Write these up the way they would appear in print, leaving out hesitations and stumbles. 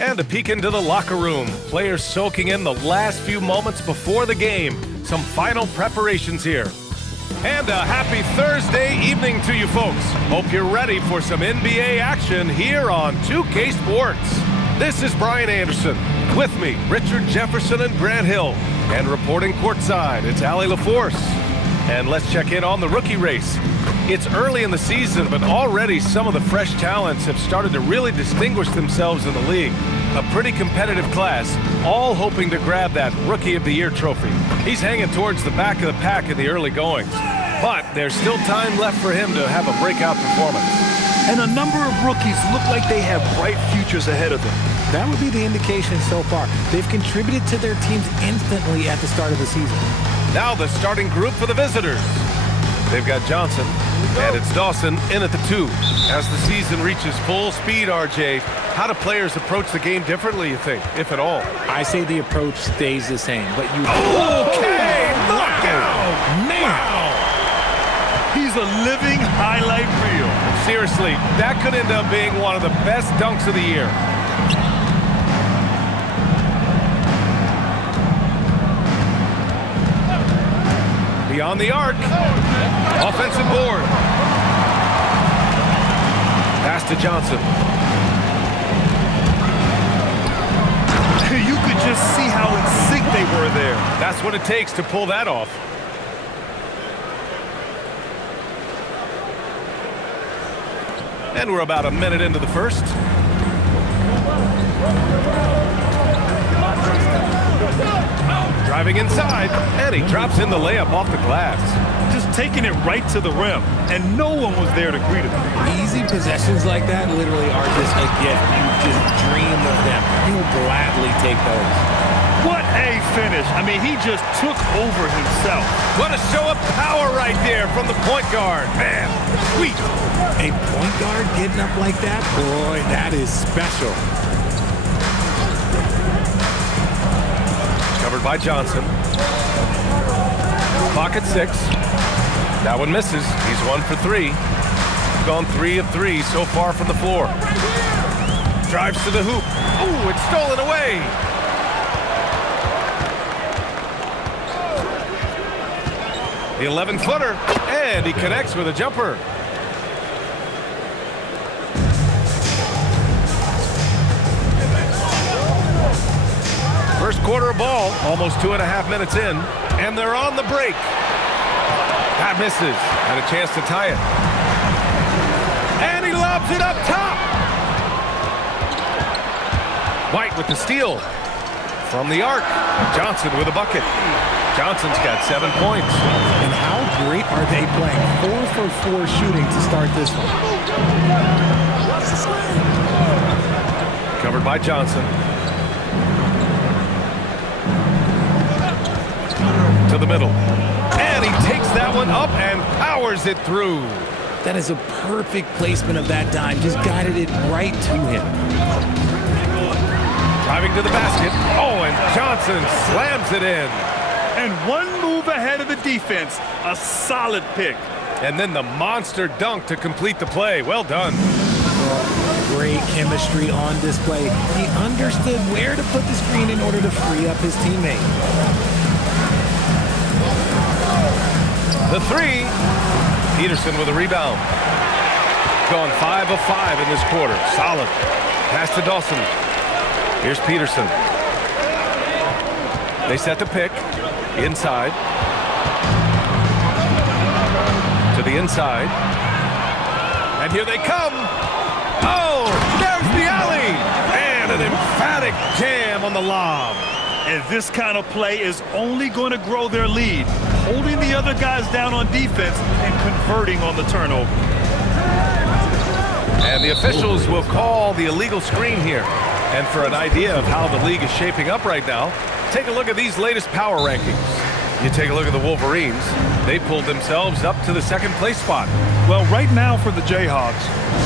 And a peek into the locker room. Players soaking in the last few moments before the game. Some final preparations here. And a happy Thursday evening to you folks. Hope you're ready for some NBA action here on 2K Sports. This is Brian Anderson. With me, Richard Jefferson and Grant Hill. And reporting courtside, it's Allie LaForce. And let's check in on the rookie race. It's early in the season, but already some of the fresh talents have started to really distinguish themselves in the league. A pretty competitive class, all hoping to grab that Rookie of the Year trophy. He's hanging towards the back of the pack in the early goings, but there's still time left for him to have a breakout performance. And a number of rookies look like they have bright futures ahead of them. That would be the indication so far. They've contributed to their teams instantly at the start of the season. Now the starting group for the visitors. They've got Johnson, and it's Dawson in at the 2. As the season reaches full speed, RJ, how do players approach the game differently, you think, if at all? I say the approach stays the same, but you... Okay, knockout! Man! Wow! He's a living highlight reel. Seriously, that could end up being one of the best dunks of the year. Beyond the arc. Offensive board. Pass to Johnson. You could just see how in sync they were there. That's what it takes to pull that off. And we're about a minute into the first. Driving inside, and he drops in the layup off the glass. Just taking it right to the rim, and no one was there to greet him. Easy possessions like that literally are just a gift. You just dream of them. He'll gladly take those. What a finish. I mean, he just took over himself. What a show of power right there from the point guard. Man, sweet. A point guard getting up like that? Boy, that is special. Covered by Johnson. Clock at 6. That one misses. He's 1 for 3. Gone 3 of 3 so far from the floor. Drives to the hoop. Ooh, it's stolen away. The 11-footer, and he connects with a jumper. First quarter of ball, almost 2.5 minutes in, and they're on the break. That misses, and a chance to tie it. And he lobs it up top. White with the steal. From the arc, Johnson with a bucket. Johnson's got 7 points. And how great are they playing? 4 for 4 shooting to start this one. Covered by Johnson. To the middle. And he takes that one up and powers it through. That is a perfect placement of that dime. Just guided it right to him. Driving to the basket. Oh, and Johnson slams it in. And one move ahead of the defense. A solid pick. And then the monster dunk to complete the play. Well done. Great chemistry on display. He understood where to put the screen in order to free up his teammate. The 3. Peterson with a rebound. Going 5 of 5 in this quarter. Solid. Pass to Dawson. Here's Peterson. They set the pick. Inside. To the inside. And here they come. Oh, there's the alley. And an emphatic jam on the lob. And this kind of play is only going to grow their lead, holding the other guys down on defense and converting on the turnover. And the officials will call the illegal screen here. And for an idea of how the league is shaping up right now, take a look at these latest power rankings. You take a look at the Wolverines. They pulled themselves up to the second place spot. Well, right now for the Jayhawks,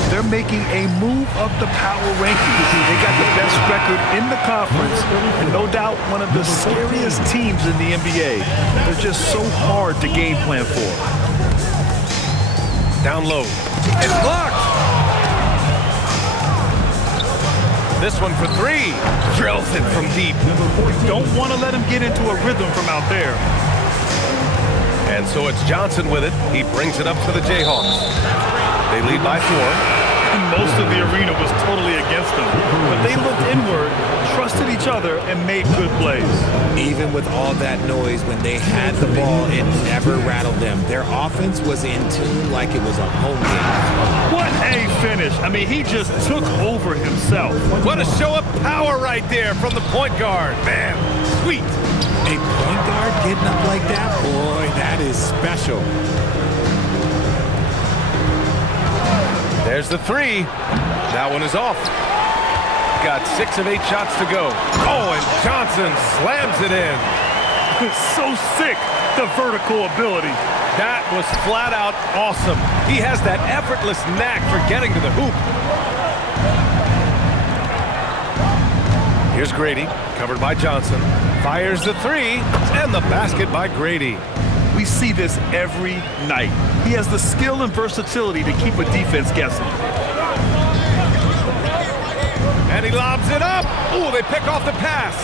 they're making a move up the power rankings. They got the best record in the conference, and no doubt one of the scariest teams in the NBA. They're just so hard to game plan for. Down low. It's blocked. This one for three. Drills it from deep. Don't want to let him get into a rhythm from out there. And so it's Johnson with it. He brings it up for the Jayhawks. They lead by 4. Most of the arena was totally against them, but they looked inward, trusted each other, and made good plays. Even with all that noise, when they had the ball, it never rattled them. Their offense was in tune like it was a home game. What a finish. I mean, he just took over himself. What a show of power right there from the point guard. Man, sweet. A point guard getting up like that? Boy, that is special. There's the three. That one is off. Got 6 of 8 shots to go. Oh, and Johnson slams it in. So sick, the vertical ability. That was flat out awesome. He has that effortless knack for getting to the hoop. Here's Grady, covered by Johnson. Fires the three, and the basket by Grady. We see this every night. He has the skill and versatility to keep a defense guessing. And he lobs it up. Ooh, they pick off the pass.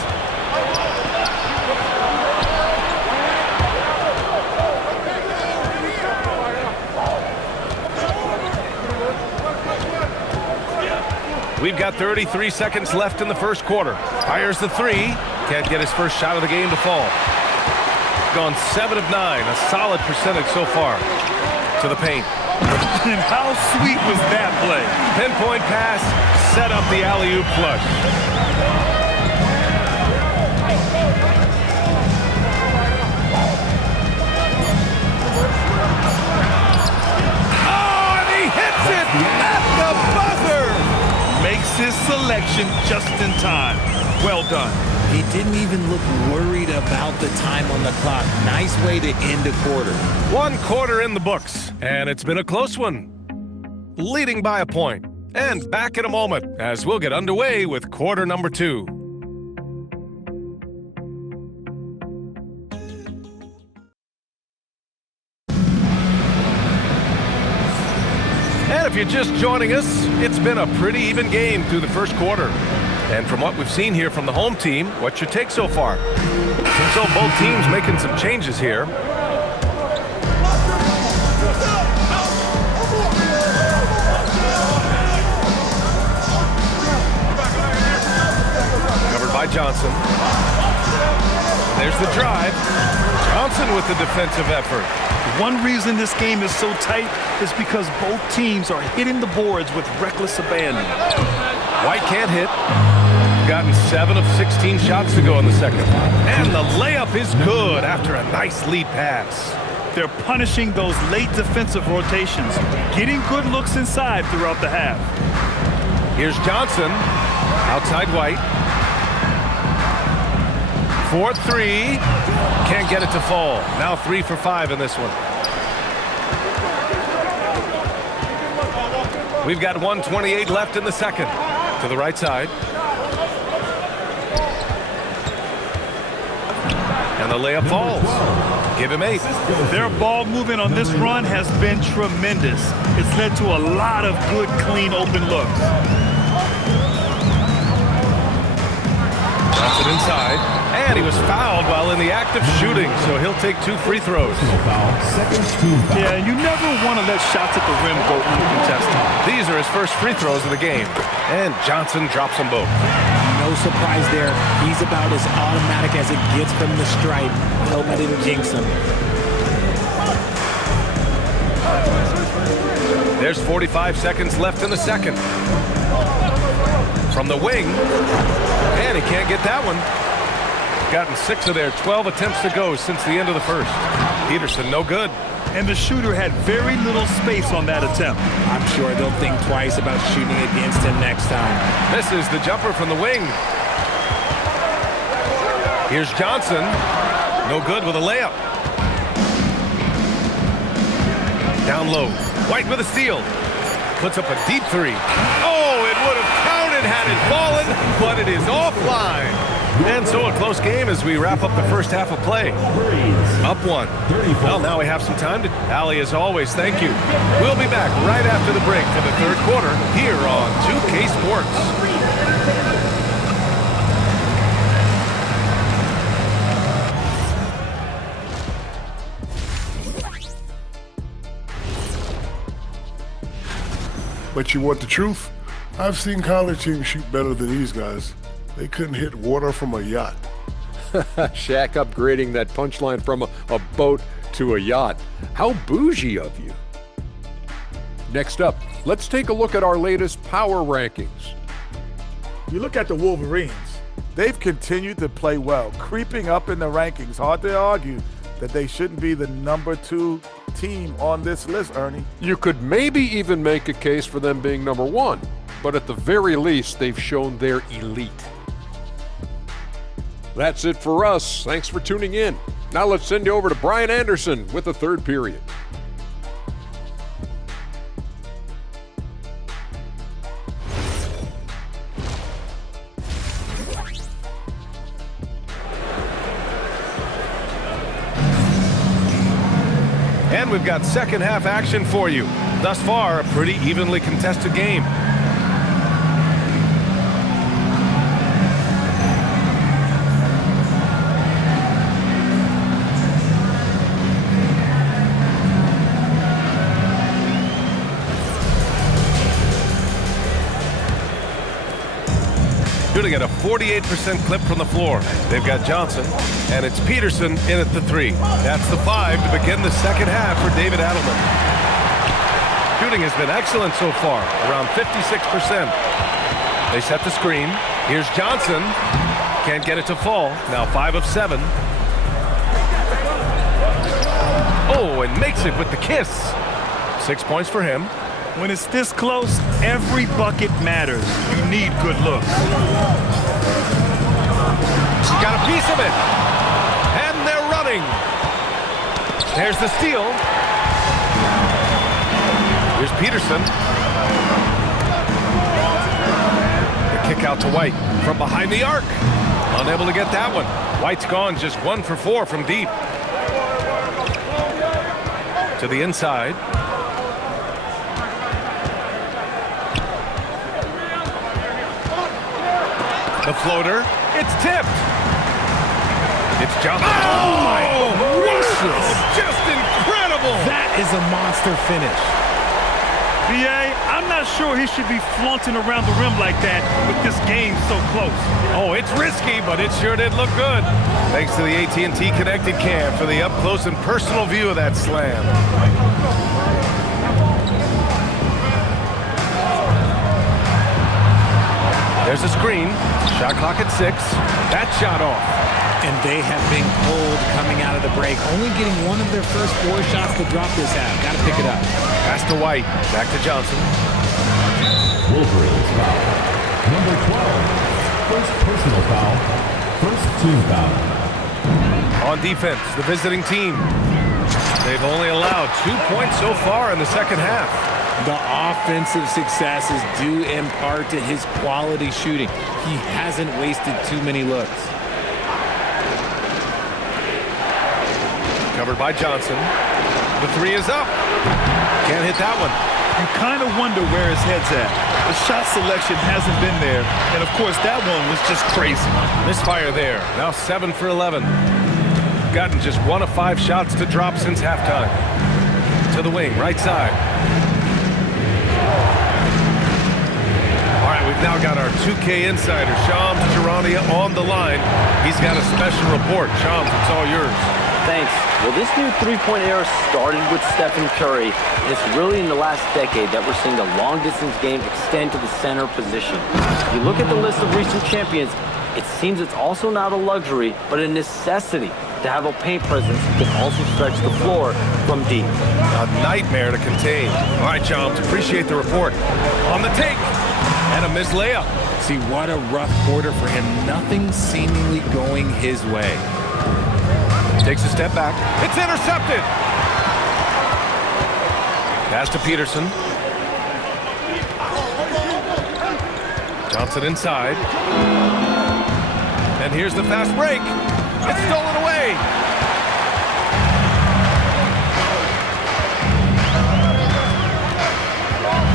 We've got 33 seconds left in the first quarter. Fires the three. Can't get his first shot of the game to fall. Gone 7 of 9, a solid percentage so far. To the paint. And how sweet was that play? Pinpoint pass, set up the alley-oop flush. Oh, and he hits it at the buzzer! Makes his selection just in time. Well done. He didn't even look worried about the time on the clock. Nice way to end a quarter. 1 quarter in the books, and it's been a close one. Leading by a point. And back in a moment as we'll get underway with quarter number 2. And if you're just joining us, it's been a pretty even game through the first quarter. And from what we've seen here from the home team, what's your take so far? So both teams making some changes here. Covered by Johnson. There's the drive. Johnson with the defensive effort. One reason this game is so tight is because both teams are hitting the boards with reckless abandon. White can't hit. Gotten 7 of 16 shots to go in the second. And the layup is good after a nice lead pass. They're punishing those late defensive rotations, getting good looks inside throughout the half. Here's Johnson. Outside White. 4-3. Can't get it to fall. Now 3 for 5 in this one. We've got 1:28 left in the second. To the right side. And the layup falls. Give him 8. Their ball movement on this run has been tremendous. It's led to a lot of good, clean, open looks. Johnson inside. And he was fouled while in the act of shooting, so he'll take 2 free throws. Yeah, you never want to let shots at the rim go uncontested. These are his first free throws of the game. And Johnson drops them both. No surprise there. He's about as automatic as it gets from the stripe. Hope I didn't jinx him. There's 45 seconds left in the second. From the wing. And he can't get that one. Gotten 6 of their 12 attempts to go since the end of the first. Peterson, no good. And the shooter had very little space on that attempt. I'm sure they'll think twice about shooting against him next time. Misses the jumper from the wing. Here's Johnson. No good with a layup. Down low. White with a steal. Puts up a deep 3. Oh, it would have counted had it fallen, but it is offline. And so a close game as we wrap up the first half of play. Up 1. Well, now we have some time to... Allie, as always, thank you. We'll be back right after the break for the third quarter here on 2K Sports. But you want the truth? I've seen college teams shoot better than these guys. They couldn't hit water from a yacht. Shaq upgrading that punchline from a boat to a yacht. How bougie of you. Next up, let's take a look at our latest power rankings. You look at the Wolverines. They've continued to play well, creeping up in the rankings. Hard to argue that they shouldn't be the number 2 team on this list, Ernie. You could maybe even make a case for them being number 1, but at the very least, they've shown they're elite. That's it for us. Thanks for tuning in. Now let's send you over to Brian Anderson with the third period. And we've got second half action for you. Thus far, a pretty evenly contested game. Shooting at a 48% clip from the floor. They've got Johnson, and it's Peterson in at the 3. That's the 5 to begin the second half for David Adelman. Shooting has been excellent so far, around 56%. They set the screen. Here's Johnson. Can't get it to fall. Now 5 of 7. Oh, and makes it with the kiss. 6 points for him. When it's this close, every bucket matters. You need good looks. Got a piece of it. And they're running. There's the steal. Here's Peterson. The kick out to White from behind the arc. Unable to get that one. White's gone just 1 for 4 from deep. To the inside. The floater, it's tipped. It's Johnson. Oh my gracious. Just incredible. That is a monster finish. BA, I'm not sure he should be flaunting around the rim like that with this game so close. Oh, it's risky, but it sure did look good. Thanks to the AT&T Connected Cam for the up-close and personal view of that slam. There's a screen. Shot clock at 6. That shot off. And they have been cold coming out of the break, only getting one of their first 4 shots to drop this half. Got to pick it up. Pass to White. Back to Johnson. Wolverines foul. Number 12. First personal foul. First team foul. On defense, the visiting team. They've only allowed 2 points so far in the second half. The offensive success is due in part to his quality shooting. He hasn't wasted too many looks. Covered by Johnson. The 3 is up. Can't hit that one. You kind of wonder where his head's at. The shot selection hasn't been there. And, of course, that one was just crazy. Misfire there. Now 7 for 11. Gotten just 1 of 5 shots to drop since halftime. To the wing, right side. All right, we've now got our 2K insider, Shams Charania, on the line. He's got a special report. Shams, it's all yours. Thanks. Well, this new three-point era started with Stephen Curry, and it's really in the last decade that we're seeing the long-distance game extend to the center position. If you look at the list of recent champions, it seems it's also not a luxury, but a necessity to have a paint presence that can also stretch the floor from deep. A nightmare to contain. All right, Shams, appreciate the report. On the take, and a missed layup. See, what a rough quarter for him. Nothing seemingly going his way. Takes a step back. It's intercepted. Pass to Peterson. Johnson inside. And here's the fast break. It's stolen away.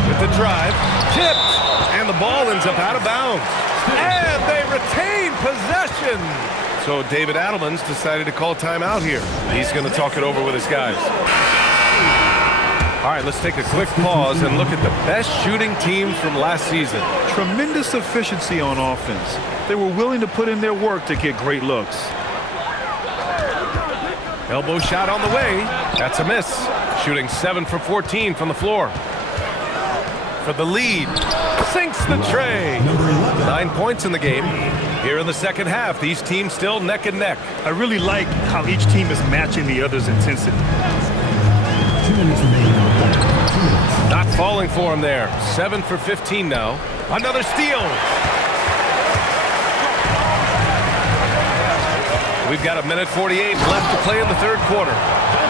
With the drive. Tipped. And the ball ends up out of bounds. And they retain possession. So David Adelman's decided to call timeout here. He's going to talk it over with his guys. All right, let's take a quick pause and look at the best shooting teams from last season. Tremendous efficiency on offense. They were willing to put in their work to get great looks. Elbow shot on the way. That's a miss. Shooting 7 for 14 from the floor. For the lead. Sinks the tray. 9 points in the game. Here in the second half, these teams still neck and neck. I really like how each team is matching the other's intensity. 2 minutes remaining on the clock. 2 minutes. Not falling for him there. 7 for 15 now. Another steal. We've got 1:48 left to play in the third quarter.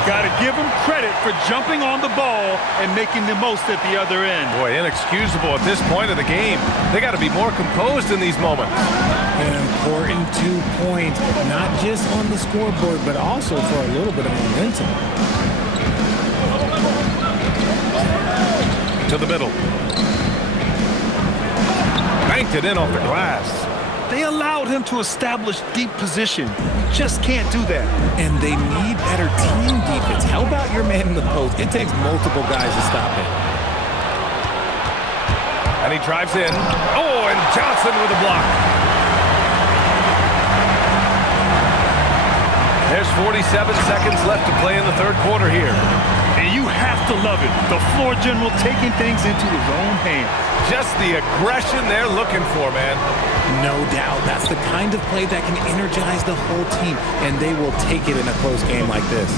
Got to give them credit for jumping on the ball and making the most at the other end. Boy, inexcusable at this point of the game. They got to be more composed in these moments. An important 2 points, not just on the scoreboard, but also for a little bit of momentum. To the middle. Banked it in off the glass. They allowed him to establish deep position. You just can't do that. And they need better team defense. How about your man in the post? It takes multiple guys to stop him. And he drives in. Oh, and Johnson with a block. There's 47 seconds left to play in the third quarter here. And you have to love it. The floor general taking things into his own hands. Just the aggression they're looking for, man. No doubt. That's the kind of play that can energize the whole team, and they will take it in a close game like this.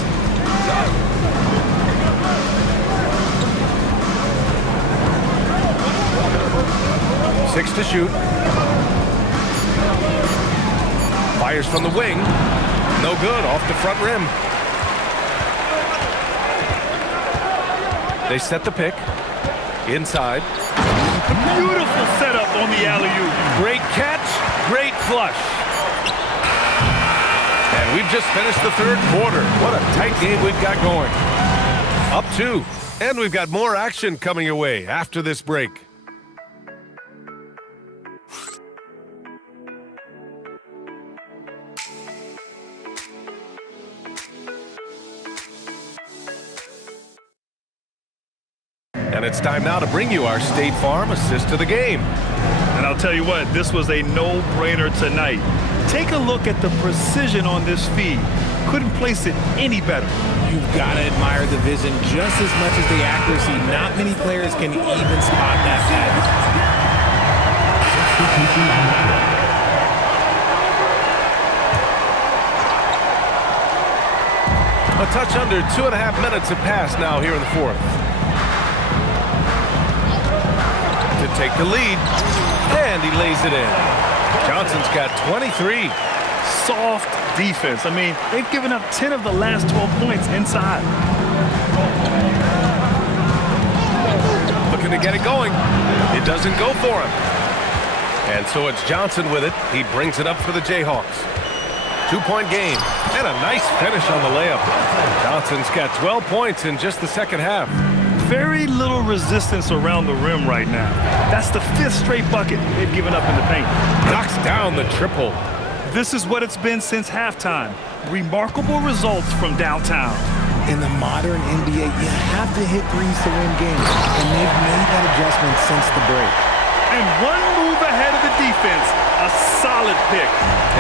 6 to shoot. Fires from the wing. No good, off the front rim. They set the pick. Inside. Beautiful setup on the alley-oop. Great catch, great flush. And we've just finished the third quarter. What a tight game we've got going. Up 2. And we've got more action coming your way after this break. And it's time now to bring you our State Farm assist to the game. And I'll tell you what, this was a no-brainer tonight. Take a look at the precision on this feed. Couldn't place it any better. You've got to admire the vision just as much as the accuracy. Not many players can even spot that pass. A touch under 2.5 minutes have passed now here in the fourth. To take the lead, and he lays it in. Johnson's got 23. Soft defense. I mean, they've given up 10 of the last 12 points inside. Looking to get it going. It doesn't go for him. And so it's Johnson with it. He brings it up for the Jayhawks. 2-point game, and a nice finish on the layup. Johnson's got 12 points in just the second half. Very little resistance around the rim right now. That's the 5th straight bucket they've given up in the paint. Knocks down the triple. This is what it's been since halftime. Remarkable results from downtown. In the modern NBA, you have to hit threes to win games, and they've made that adjustment since the break. And one move ahead of the defense, a solid pick.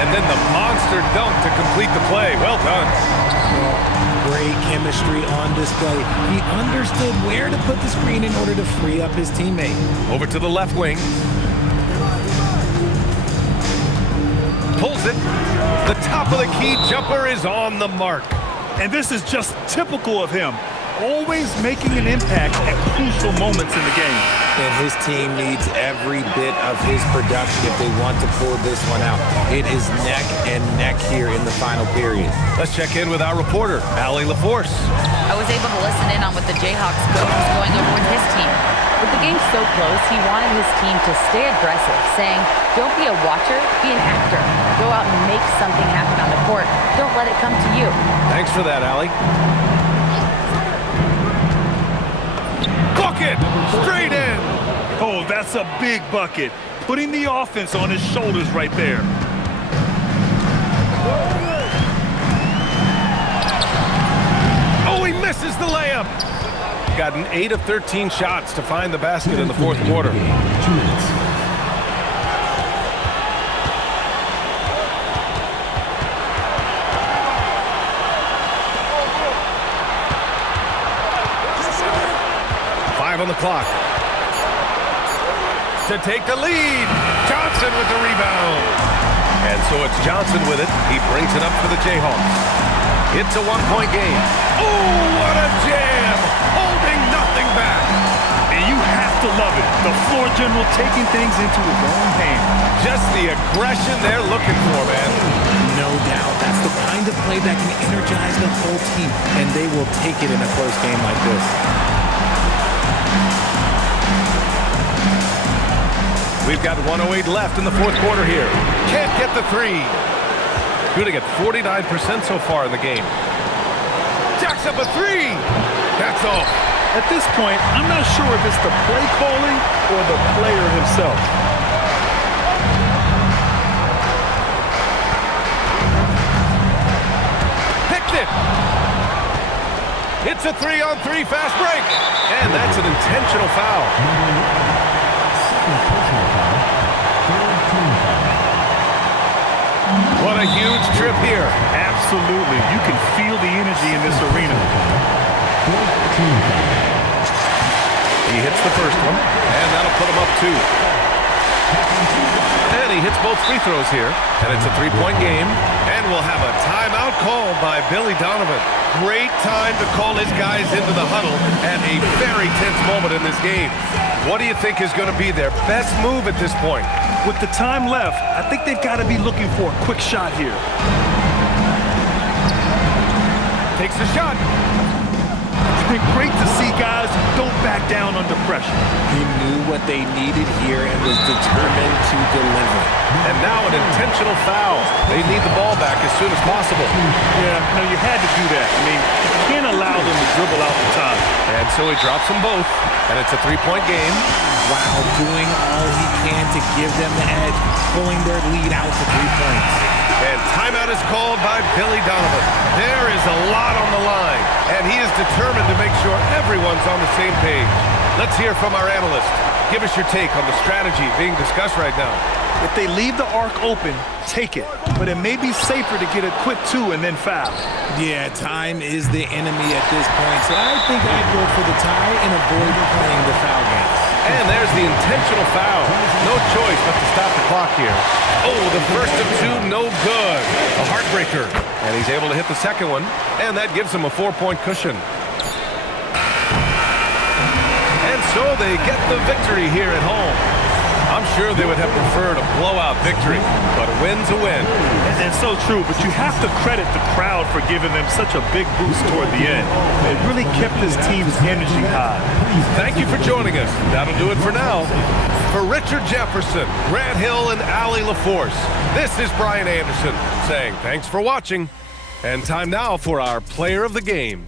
And then the monster dunk to complete the play. Well done. Great chemistry on display. He understood where to put the screen in order to free up his teammate. Over to the left wing. Pulls it. The top of the key jumper is on the mark. And this is just typical of him. Always making an impact at crucial moments in the game. And his team needs every bit of his production if they want to pull this one out. It is neck and neck here in the final period. Let's check in with our reporter, Allie LaForce. I was able to listen in on what the Jayhawks coach was going over with his team. With the game so close, he wanted his team to stay aggressive, saying, don't be a watcher, be an actor. Go out and make something happen on the court. Don't let it come to you. Thanks for that, Allie. Bucket! Straight in! Oh, that's a big bucket. Putting the offense on his shoulders right there. Oh, he misses the layup. gotten 8 of 13 shots to find the basket in the fourth quarter. On the clock. To take the lead. Johnson with the rebound. And so it's Johnson with it. He brings it up for the Jayhawks. It's a one-point game. Oh, what a jam! Holding nothing back. And you have to love it. The floor general taking things into his own hands. Just the aggression they're looking for, man. No doubt. That's the kind of play that can energize the whole team, and they will take it in a close game like this. We've got 1:08 left in the fourth quarter here. Can't get the three. Shooting at 49% so far in the game. Jacks up a three. That's off. At this point, I'm not sure if it's the play calling or the player himself. Picked it. It's a 3-on-3 fast break. And that's an intentional foul. What a huge trip here. Absolutely. You can feel the energy in this arena. He hits the first one, and that'll put him up 2. And he hits both free throws here, and it's a 3-point game. And we'll have a timeout called by Billy Donovan. Great time to call his guys into the huddle at a very tense moment in this game. What do you think is going to be their best move at this point? With the time left, I think they've got to be looking for a quick shot here. Takes the shot. It's been great to see guys who don't back down under pressure. He knew what they needed here and was determined to deliver. And now an intentional foul. They need the ball back as soon as possible. Yeah, no, you had to do that. I mean, you can't allow them to dribble out the time. And so he drops them both, and it's a 3-point game. Wow, doing all he can to give them the edge, pulling their lead out to 3 points. And timeout is called by Billy Donovan. There is a lot on the line, and he is determined to make sure everyone's on the same page. Let's hear from our analyst. Give us your take on the strategy being discussed right now. If they leave the arc open, take it. But it may be safer to get a quick 2 and then foul. Yeah, time is the enemy at this point, so I think I'd go for the tie and avoid playing the foul games. And there's the intentional foul. No choice but to stop the clock here. Oh, the first of 2, no good. A heartbreaker. And he's able to hit the second one, and that gives him a 4-point cushion. And so they get the victory here at home. I'm sure they would have preferred a blowout victory, but a win's a win. And so true, but you have to credit the crowd for giving them such a big boost toward the end. It really kept this team's energy high. Thank you for joining us. That'll do it for now. For Richard Jefferson, Grant Hill, and Allie LaForce, this is Brian Anderson saying thanks for watching. And time now for our player of the game.